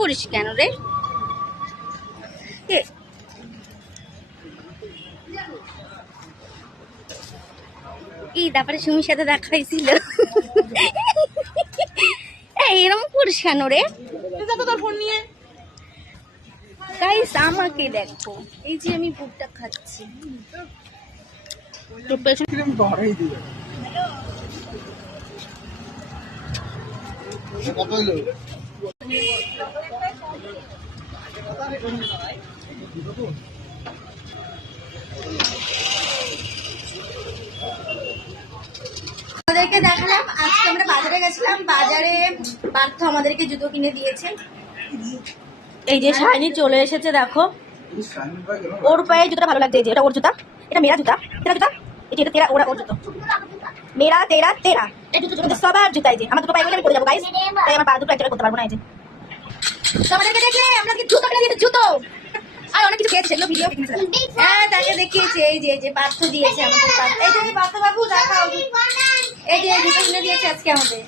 করিস কেন রে? এই তারপরে সুমির সাথে দেখা হয়েছিল। এরকম করিস কেন রে? তোর ফোন নিয়ে গাইস আমাকে দেখো, এই যে আমি ভুট্টা খাচ্ছি। তো পেছন আমাদেরকে দেখালাম, আজকে আমরা বাজারে গেছিলাম। বাজারে পার্থ আমাদেরকে জুতো কিনে দিয়েছে। এই যে শাইনি চলে এসেছে, দেখো ওর পায়ে জুতোটা ভালো লাগছে। এই যে এটা ওর জুতা, এটা মেরা জুতা, তেরা জুতা, এই যে এটা তেরা, ওর জুতো মেরা তেরা তেরা। এই জুতো জুতো সবার জুতা। এই যে আমার দুটো পায়ে বলে আমি পড়ে যাবো গাইস, তাই আমার পা দুটো একটা করতে পারবো না। এই যে তোমাদেরকে দেখলে আমরা কি জুতো কিনে দিয়েছে, জুতো আর অনেক কিছু খেয়েছে, সেগুলো ভিডিও হ্যাঁ তাকে দেখিয়েছে। এই যে পার্থ দিয়েছে আমাদের। এই যে পার্থ বাবু দেখাও, এই যে জুতো কিনে দিয়েছে আজকে আমাদের।